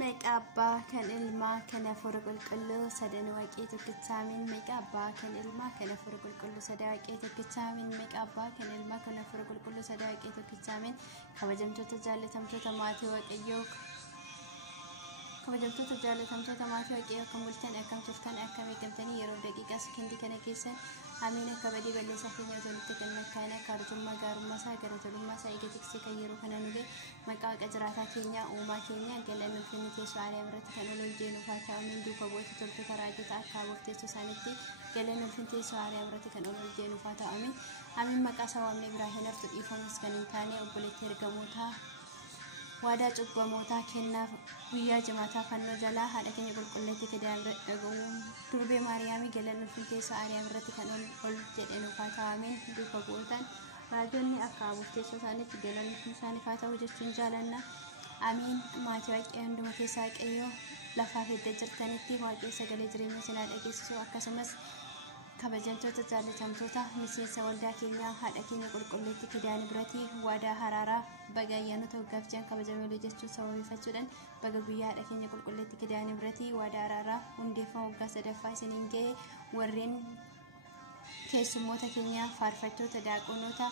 Meqabbaa kan ilmaa kan afur qulqulluu sadan waaqii tokkichaamin meqabbaa kan ilmaa kan afur qulqulluu sadan waaqii tokkichaamin meqabbaa kan ilmaa kan afur qulqulluu sadan waaqii tokkichaamin kabajamtoota jaalatamtoota maatii waaqayyoo kan bultan akkam turtan akkam eegamtanii yeroo daqiiqaa sekondii kana keessan amiin akka badii balleessaa keenya tolutti kan makkaana kaartummaa gaarummaa isaa gara tolummaa isaa eegatiksee kan yeroo kana nuge maqaa qajiraataa keenya uumaa keenya galan ulfinni teessoo aariyaa irratti kan ol jeenuu faata amiin duuka bu'oota toltoota raajota akka abuurteessoo isaaniitti galan ulfinni teessoo aariyaa irratti kan ol jeenuu faata amiin maqaa isaa waamnee biraa hin haftu dhiifamus kan hin taane obboleetti ergamootaa waadaa cubbamoota kennaaf guyyaa jimaataa fannoo jalaa haadha keenya qulqulleetti fidaan durbee maariyaamii galan ulfinni teessoo aariyaa irratti kan ol jedhe nuufaa ta'ameen duuka bu'ootaan raajonni akka abuurteessoo isaaniitti galan ulfinni isaanii faa ta'uu jechuun jaalanna amiin maatii waaqayyoo hunduma keessaa waaqayyoo lafaaf edda jirtanitti waaqayyo sagalee jireenya sinaa dhageessisuu akkasumas kabajamtoota jaalatamtoota miseensa waldaa keenyaa haadha keenya qulqulleetti fidaan biratti waadaa haraaraa baga ayyaanota waggaaf jiran kabajamee jechuun sababeeffachuudhaan baga guyyaa haadha keenya qulqulleetti fidaan biratti waadaa haraaraa hundeeffama waggaa sadaffaa isiniin ga'e warreen keessummoota keenyaa faarfattoota daaqonoota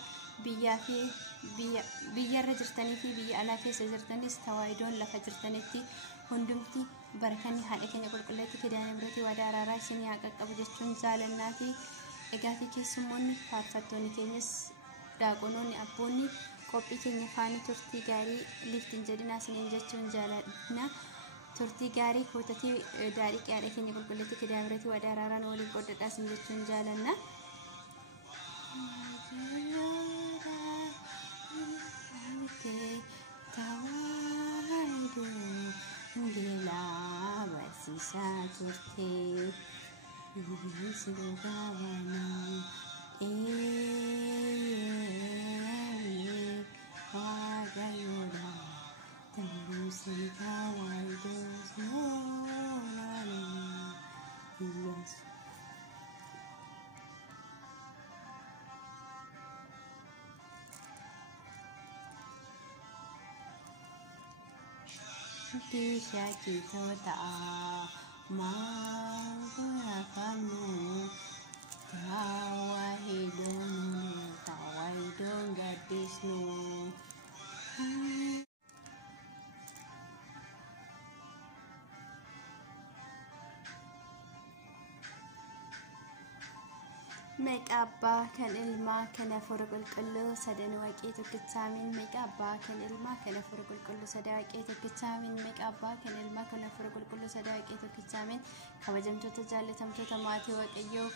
biyyarra jirtanii fi biyya alaa keessa jirtanis tawaayidoon lafa jirtanitti hundumti barkanni haadha keenya qulqulleetti fidaan biratti waadaa haraaraa isin haa qaqqabu jechuun jaalannaati. Egaatii keessummoonni faarfattoonni keenyas daaqonoonni abboonni qophii keenya faanii turtii gaarii liftiin jedhinaa isiniin jechuun jaalanna. Turtii gaarii kootatii daadhii haadha keenya qulqulleetti fidaan biratti waadaa haraaraan waliin qoodadhaa isin jechuun jaalanna. Barsiisaa turtee si gaabana waaqayyoodha taa'umsi kaawwaayidoo soonaan Tisha kitota maafanu tawahidon gadisnu Meqabbaa kan ilmaa kan afur qulqulluu sadan waaqii tokkichaamin meqabbaa kan ilmaa kan afur qulqulluu sadan waaqii tokkichaamin meqabbaa kan ilmaa kan afur qulqulluu sadan waaqii tokkichaamin kabajamtoota jaalatamtoota maatii waaqayyoo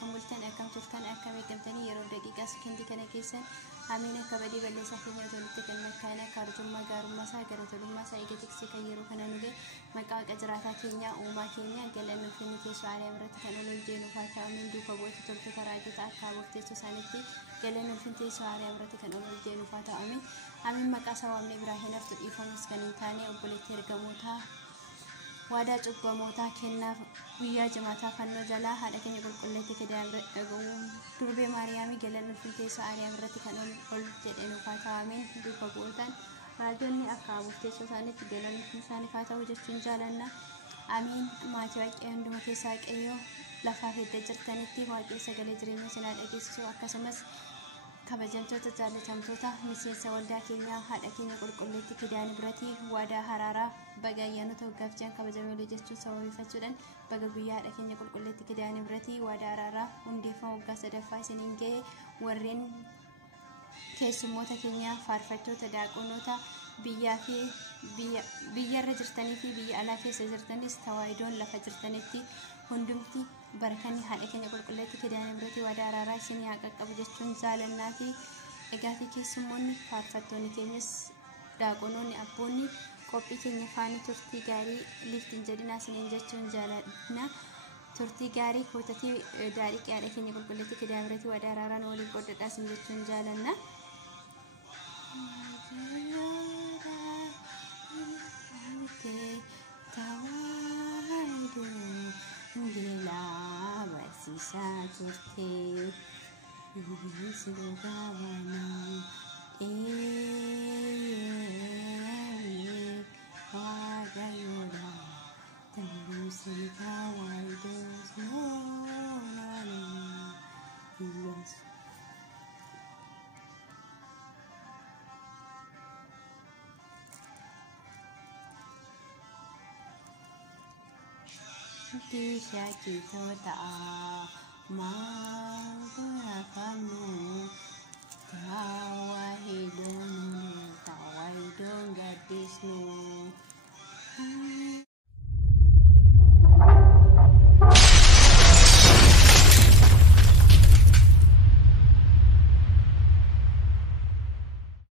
kan bultan akkam turtan akkam eegamtanii yeroo daqiiqaa sekondii kana keessan amiin akka badii balleessaa keenya tolutti kan makkaana kaartummaa gaarummaa isaa gara tolummaa isaa eegatiksee kan yeroo kana nuge maqaa qajiraataa keenya uumaa keenya galan ulfinni teessoo aariyaa irratti kan ol jeenuu faata amiin duuka bu'oota toltoota raajota akka abuurteessoo isaaniitti galan ulfinni teessoo aariyaa irratti kan ol jeenuu faata amiin maqaa isaa waamnee biraa hin haftu dhiifamus kan hin taane obboleetti ergamootaa waadaa cubbamoota kennaaf guyyaa jimaataa fannoo jalaa haadha keenya qulqulleetti fidaan durbee maariyaamii galan ulfinni teessoo aariyaa irratti kan ol jedhe nuufaa ta'ameen duuka bu'ootaan raajonni akka abuurteessoo isaaniitti galan ulfinni isaanii faa ta'uu jechuun jaalanna amiin maatii waaqayyoo hunduma keessaa waaqayyoo lafaaf edda jirtanitti waaqayyo sagalee jireenya sinaa dhageessisuu akkasumas kabajamtoota jaalatamtoota miseensa waldaa keenyaa haadha keenya qulqulleetti fidaan biratti waadaa haraaraa baga ayyaanota waggaaf jiran kabajamee jechuun sababeeffachuudhaan baga guyyaa haadha keenya qulqulleetti fidaan biratti waadaa haraaraa hundeeffama waggaa sadaffaa isiniin ga'e warreen keessummoota keenyaa faarfattoota daaqonoota biyyarra jirtanii fi biyya alaa keessa jirtanis tawaayidoon lafa jirtanitti hundumti barkanni haadha keenya qulqulleetti fidaan biratti waadaa haraaraa isin haa qaqqabu jechuun jaalannaati. Egaatii keessummoonni faarfattoonni keenyas daaqonoonni abboonni qophii keenya faanii turtii gaarii liftiin jedhinaa isiniin jechuun jaalanna. Turtii gaarii kootatii daadhii haadha keenya qulqulleetti fidaan biratti waadaa haraaraan waliin qoodadhaa isin jechuun jaalanna. Barsiisaa turtee si gaabana Tisha kitota magurafamnu tawahidonu tawahidon gadisnu